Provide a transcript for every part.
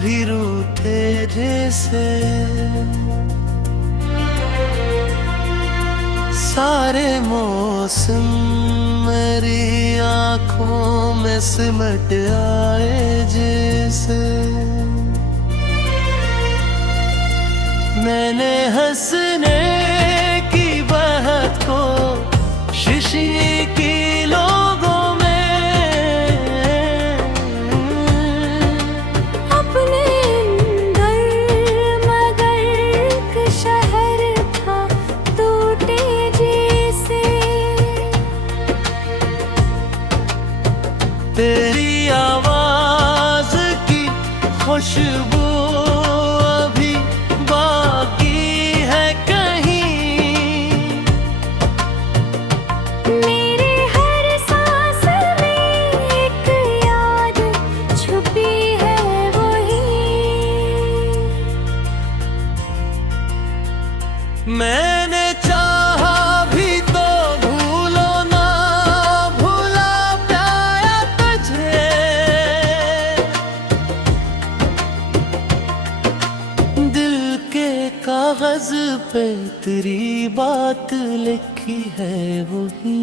भी रूठे जैसे, सारे मौसम मेरी आँखों में सिमट आए जैसे। मैंने हंसने की बात को शीशी की लोगों में अपने अंदर, मगर एक शहर था टूटे जैसे। तेरी आवाज की खुशबू अभी बाकी है कहीं, मेरे हर सांस में एक याद छुपी है वही। मैंने चाहा भी तो भूलो ना भूला पाया तुझे। दिल के कागज पे तेरी बात लिखी है वही।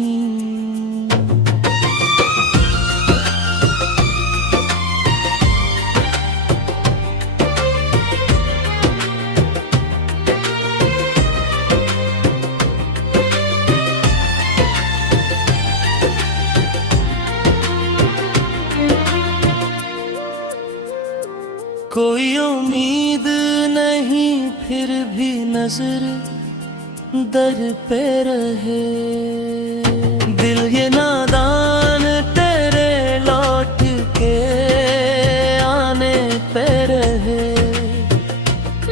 कोई उम्मीद नहीं फिर भी नजर दर पे रहे। दिल ये नादान तेरे लौट के आने पे रहे।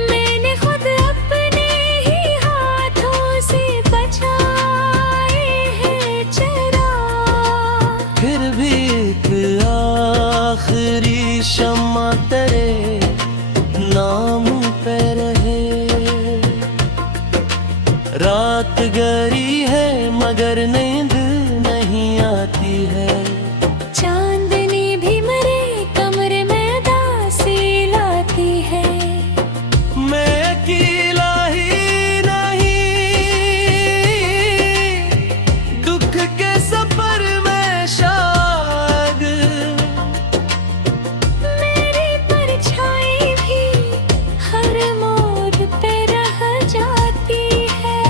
मैंने खुद अपने ही हाथों से बचाए हैं चिराग, फिर भी एक आखिरी शम्मा तेरे नाम पे रहे। रात गहरी है मगर नींद नहीं आती है। चांदनी भी मरे कमरे में उदासी लाती है। मैं अकेला ही नहीं, दुख के सफर में शायद मेरी परछाई भी हर मोड़ पे रह जाती है।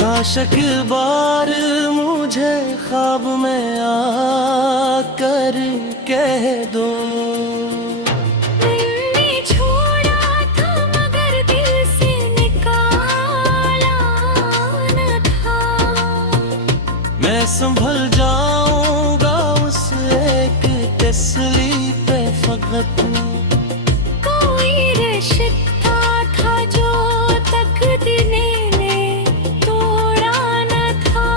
काश एक बार मुझे ख्वाब में आकर कह दो। मैंने छोड़ा था मगर दिल से निकाला न था। मैं संभल जाऊंगा उस एक तस्ली पे फकत। कोई रिश्ता था जो तकदीर ने तोड़ा न था।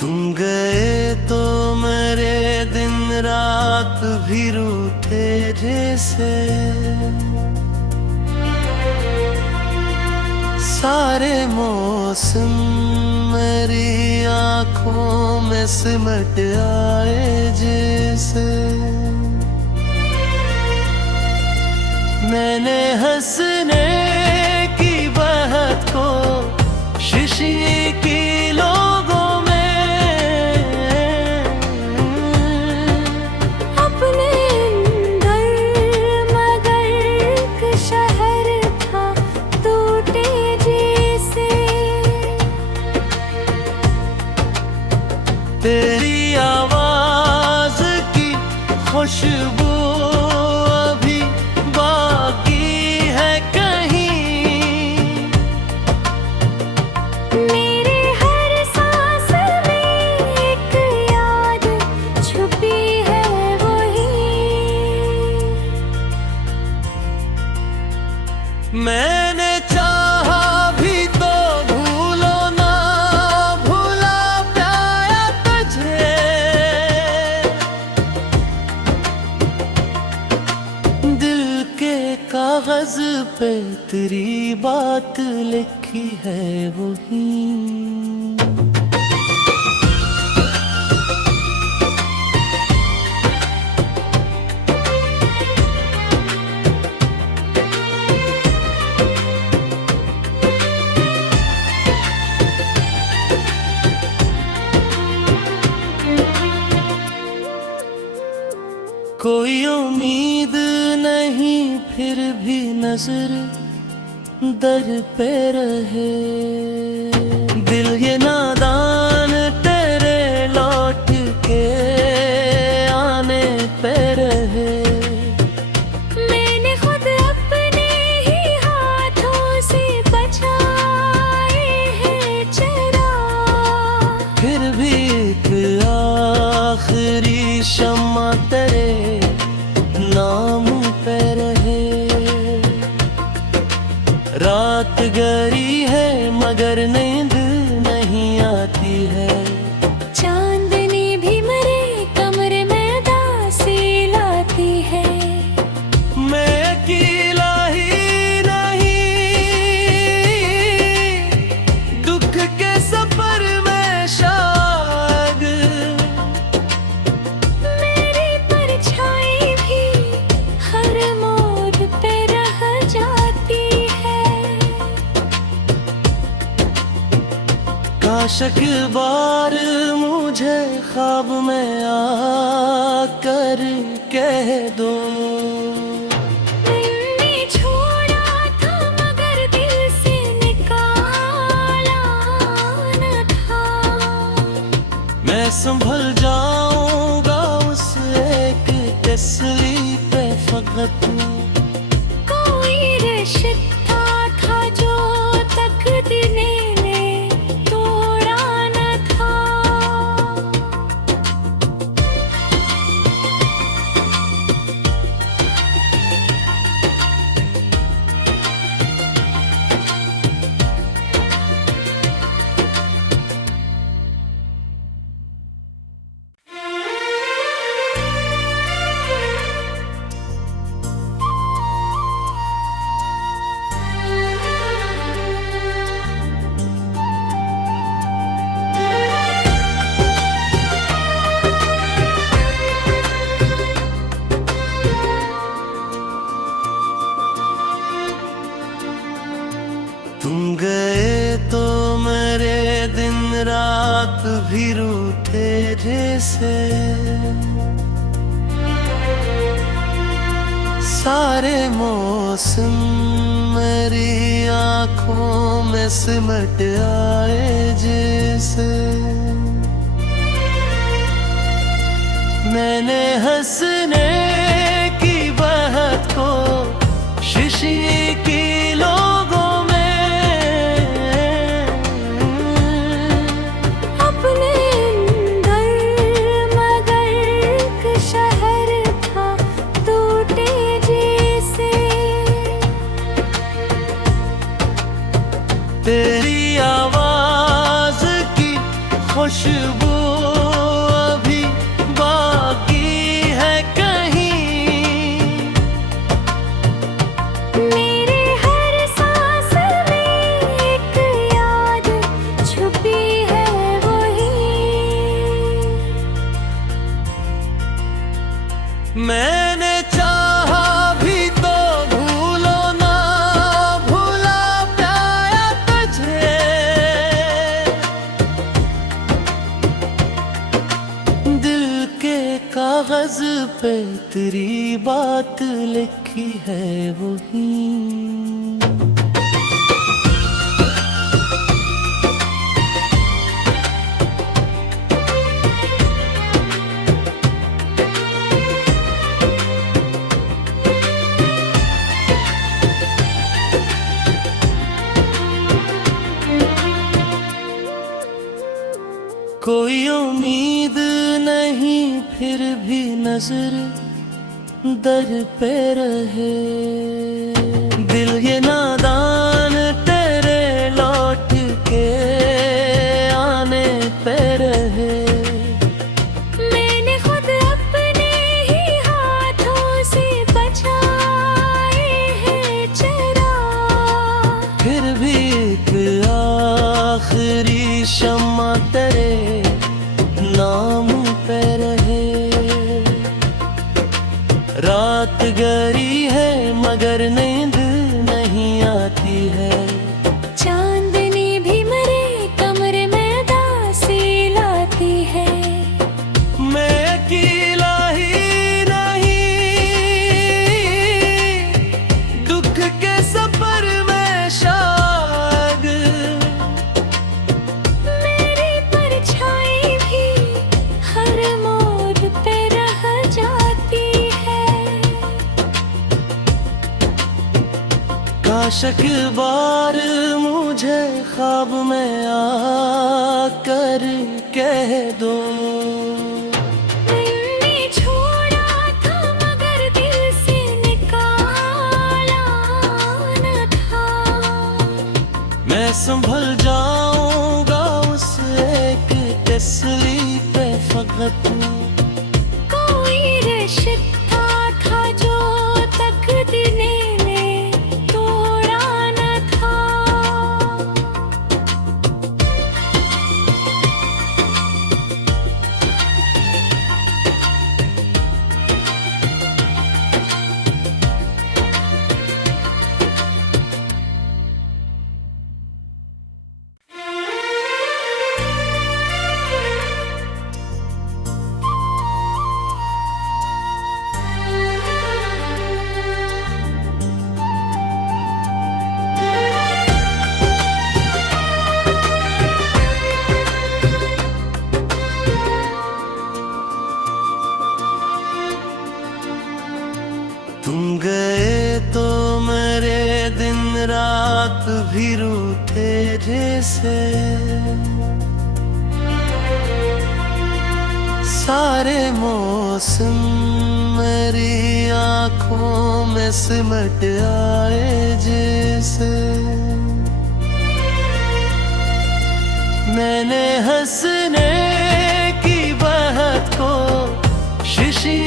तुम गए तो मेरे दिन रात भी रूठे जैसे, सारे मौसम मेरी आँखों में सिमट आए जैसे। मैंने हंसने की बात को शीशी की लोगों में अपने अंदर, मगर एक शहर था टूटे जैसे। तेरी आवाज की खुशबू अभी बाकी है कहीं। पे तेरी बात लिखी है वही। कोई उम्मीद नहीं फिर भी नजर दर पे रहे, दिल ये नादान तेरे लौट के आने पे रहे। मैंने खुद अपने ही हाथों से बचाए हैं चिराग, फिर भी एक आखिरी शम्मा तेरे नाम पे रहे। रात गहरी है मगर नींद नहीं आती है, चांदनी भी मरे कमरे में दासी लाती है। मैं अकेला ही नहीं, दुख के सफर में शायद मेरी परछाई भी हर मोड़ पे रह जाती है। काश एक बार मुझे ख्वाब में आकर कह दो, मैंने छोड़ा था मगर दिल से निकाला न था। मैं संभल जाऊंगा उस एक तस्वीर पे फकत। कोई रिश्ता था जो तकदीर ने तोड़ा न था। तुम गए तो मेरे दिन रात भी रूठे जैसे, सारे मौसम मेरी आंखों में सिमट आए जैसे। मैंने हंसने की बात को शीशे की लोगों अपने अंदर मगर एक शहर था टूटे जैसे। तेरी आवाज की खुशबू अभी बाकी है कहीं, मेरे हर सांस में एक याद छुपी है वही। मैंने चाहा भी तो भूलो ना भूला पाया तुझे। दिल के कागज पे तेरी बात लिखी है वही। कोई उम्मीद नहीं फिर भी नजर दर पे रहे, दिल ये नादान तेरे लौट के आने पे रहे। मैंने खुद अपने ही हाथों से बचाए हैं चिराग, शम्मा तेरे नाम पे रहे। रात गहरी है मगर नींद नहीं आती है। चांदनी भी मरे कमरे में दासी लाती है। मैं अकेला ही नहीं, दुख के सफर में शायद मेरी परछाई भी हर मोड़ पे रह जाती है। काश एक बार मुझे ख्वाब में आकर कह दो। मैंने छोड़ा था मगर दिल से निकाला न था। मैं संभल जाऊंगा उस एक तस्वीर पे फकत। कोई रिश्ता था जो तकदीर ने तोड़ा न था। तुम गए तो मेरे दिन रात भी रूठे जैसे। सारे मौसम मेरी आंखों में सिमट आए जैसे। मैंने हंसने की बात को शीशी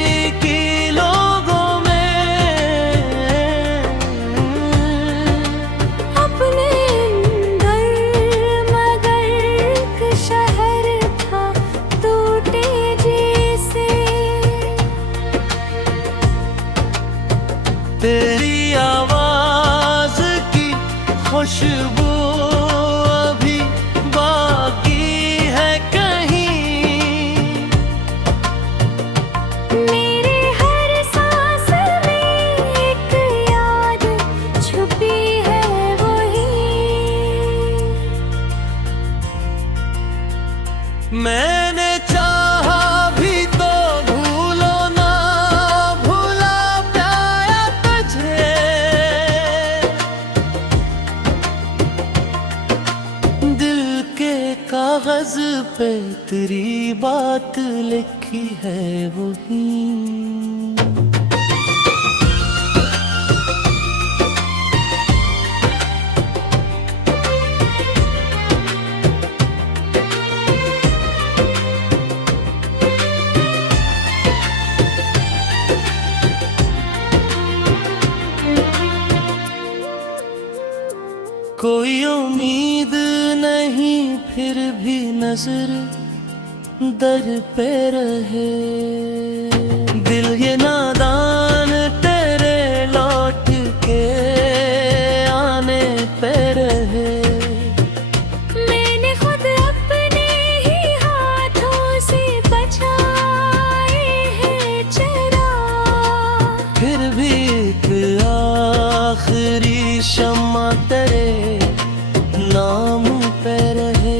की लोगों में अपने अंदर मगर एक शहर था टूटे जैसे। तेरी आवाज की खुशबू अभी बाकी है कहीं। मेरे हर सांस में एक याद छुपी है वही। मैंने चाहा भी तो भूलो ना भूला पाया तुझे। दिल के कागज पे तेरी बात लिखी है वही। कोई उम्मीद नहीं फिर भी नजर दर पे रहे। दिल ये नादान तेरे लौट के आने पे रहे। मैंने खुद अपने ही हाथों से बचाए हैं चेहरा। फिर भी एक आखिरी शम्मा तेरे नाम पे रहे।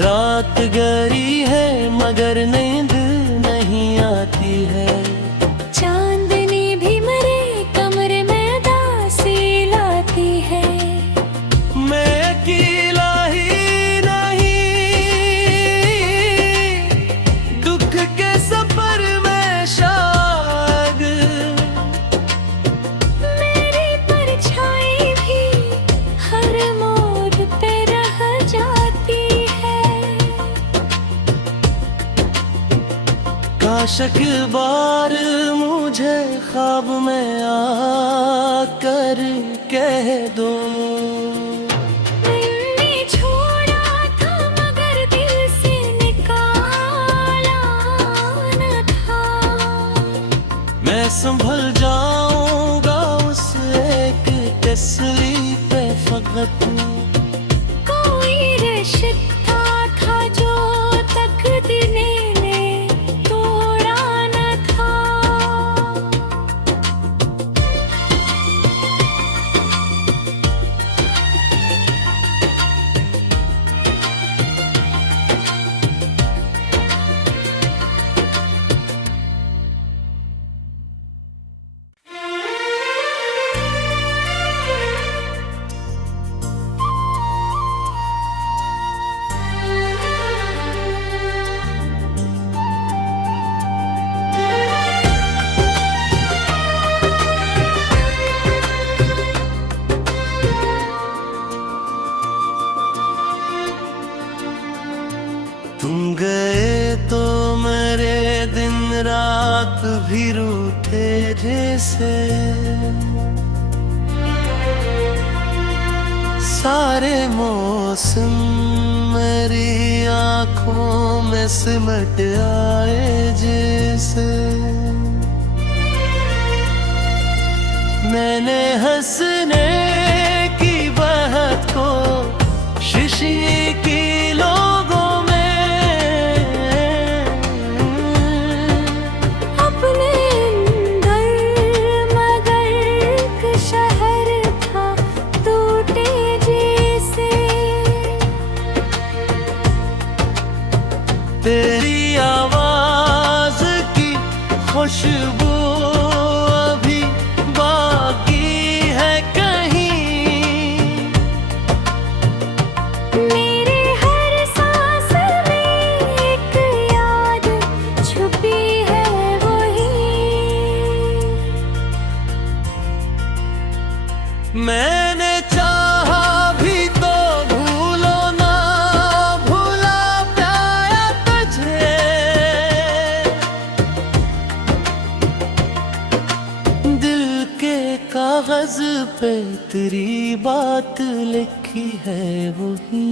रात गहरी है मगर नींद नहीं आती है। चांदनी भी मरे कमरे में दासी लाती है। मैं अकेला ही नहीं, दुख के सफर में शायद मेरी परछाई भी हर मोड़ पे रह जाती है। काश एक बार मुझे ख्वाब में आकर कह दो। मैंने मैं संभल जाऊंगा उस एक तस्वीर पे फकत। कोई रिश्ता था जो तकदीर ने तोड़ा न था। तुम गए तो मेरे दिन रात भी रूठे जैसे। सारे मौसम मेरी आंखों में सिमट आए जैसे। मैंने हंसने की बात को शीशे की लोगों में अपने अंदर मगर एक शहर था टूटे जैसे। तेरी आवाज की खुशबू अभी बाकी है कहीं। मेरे हर सांस में एक याद छुपी है वही। मैंने चाहा भी तो भूलो ना भूला पाया तुझे। दिल के कागज पे तेरी बात लिखी है वही।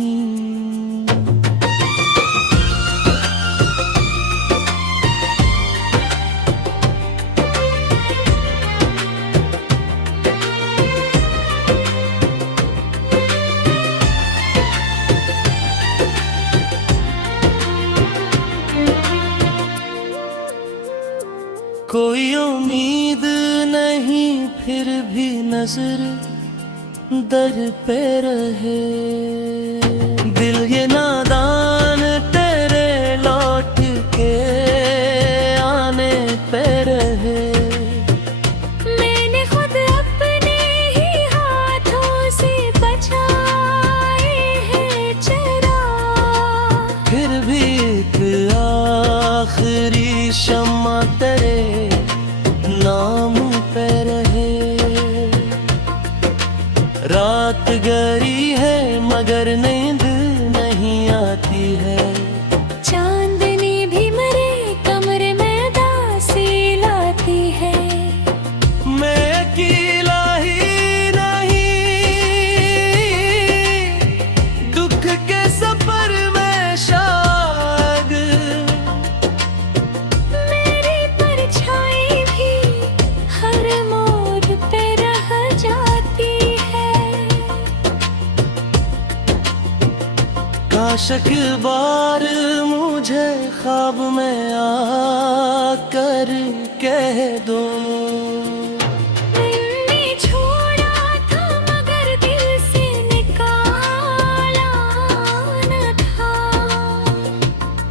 कोई उम्मीद नहीं फिर भी नजर दर पे रहे। दिल ये नादान तेरे लौट के आने पे रहे। मैंने खुद अपने ही हाथों से बचाए हैं चिराग। फिर भी एक आखिरी शम्मा तेरे नाम पे रहे। रात गहरी है मगर नींद नहीं आती है। चांदनी भी मेरे कमरे में दासी लाती है। मैं अकेला ही नहीं दुख के सफर में शायद। मेरी परछाई भी हर मोड़ पे रह जाती है। काश एक बार मुझे ख्वाब में आकर कह दो। मैंने छोड़ा था मगर दिल से निकाला न था।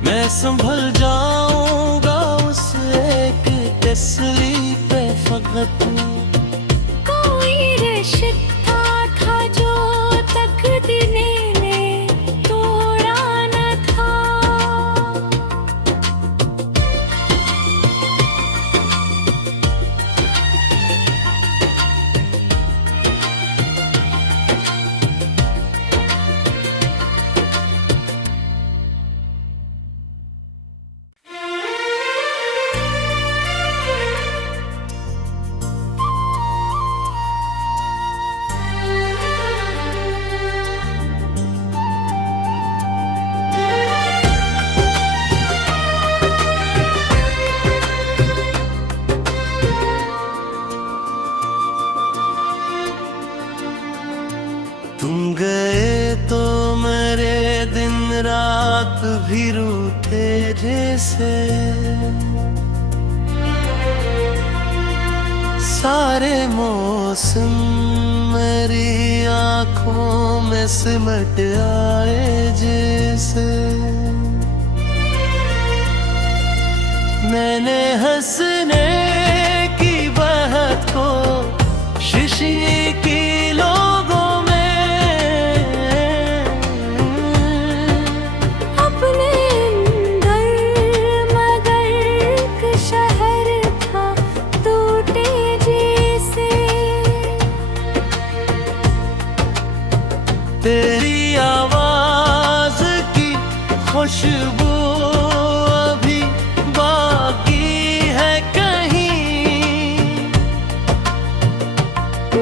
मैं संभल जाऊंगा उस एक तस्वीर पे फकत। कोई रिश्ता था जो तकदीर ने तोड़ा न था। तुम गए तो मेरे दिन रात भी रूठे जैसे, सारे मौसम मेरी आंखों में सिमट आए जैसे। मैंने हंसने की बात को शीशी की लोगों में अपने अंदर मगर एक शहर था टूटे जैसे। तेरी आवाज की खुशबू अभी बाकी है कहीं,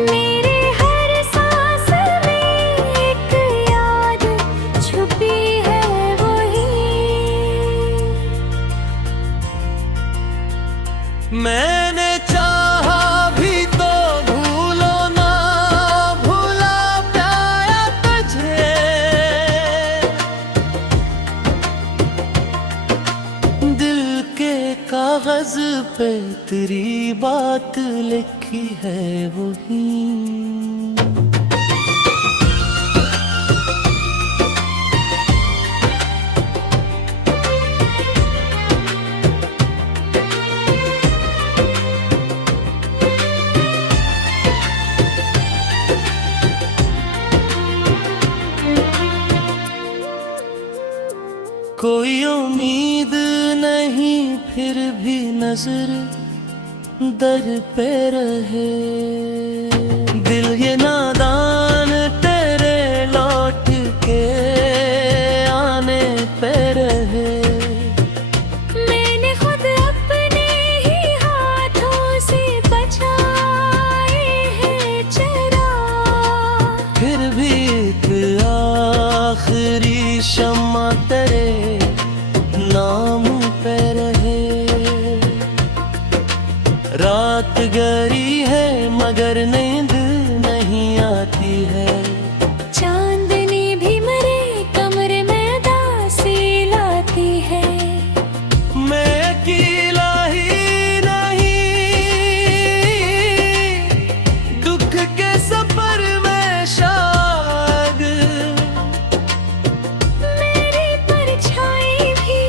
मेरे हर सांस में एक याद छुपी है वही। मैंने चाहा भी तो भूलो ना भूला पाया तुझे। दिल के कागज पे तेरी बात लिखी है वही। कोई उम्मीद नहीं फिर भी नजर दर पे रहे। दिल ये नादान तेरे लौट के आने पे रहे। मैंने खुद अपने ही हाथों से बचाए हैं चरा, फिर भी एक आखिरी शम्मा तेरे नाम पे रहे। रात गहरी है मगर नींद नहीं आती है। चांदनी भी मेरे कमरे में दासी लाती है। मैं अकेला ही नहीं, दुख के सफर में शायद मेरी परछाई भी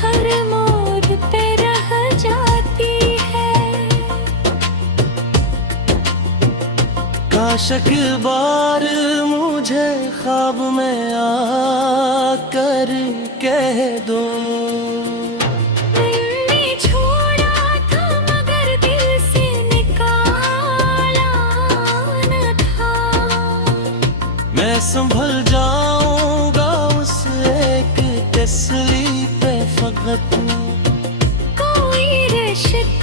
हर मोड़ पे रह जाती है। काश एक बार मुझे ख्वाब में आकर कह दो। मैंने छोड़ा था मगर दिल से निकाला न था। मैं संभल जाऊंगा उस एक तस्वीर पे फकत। कोई रिश्ता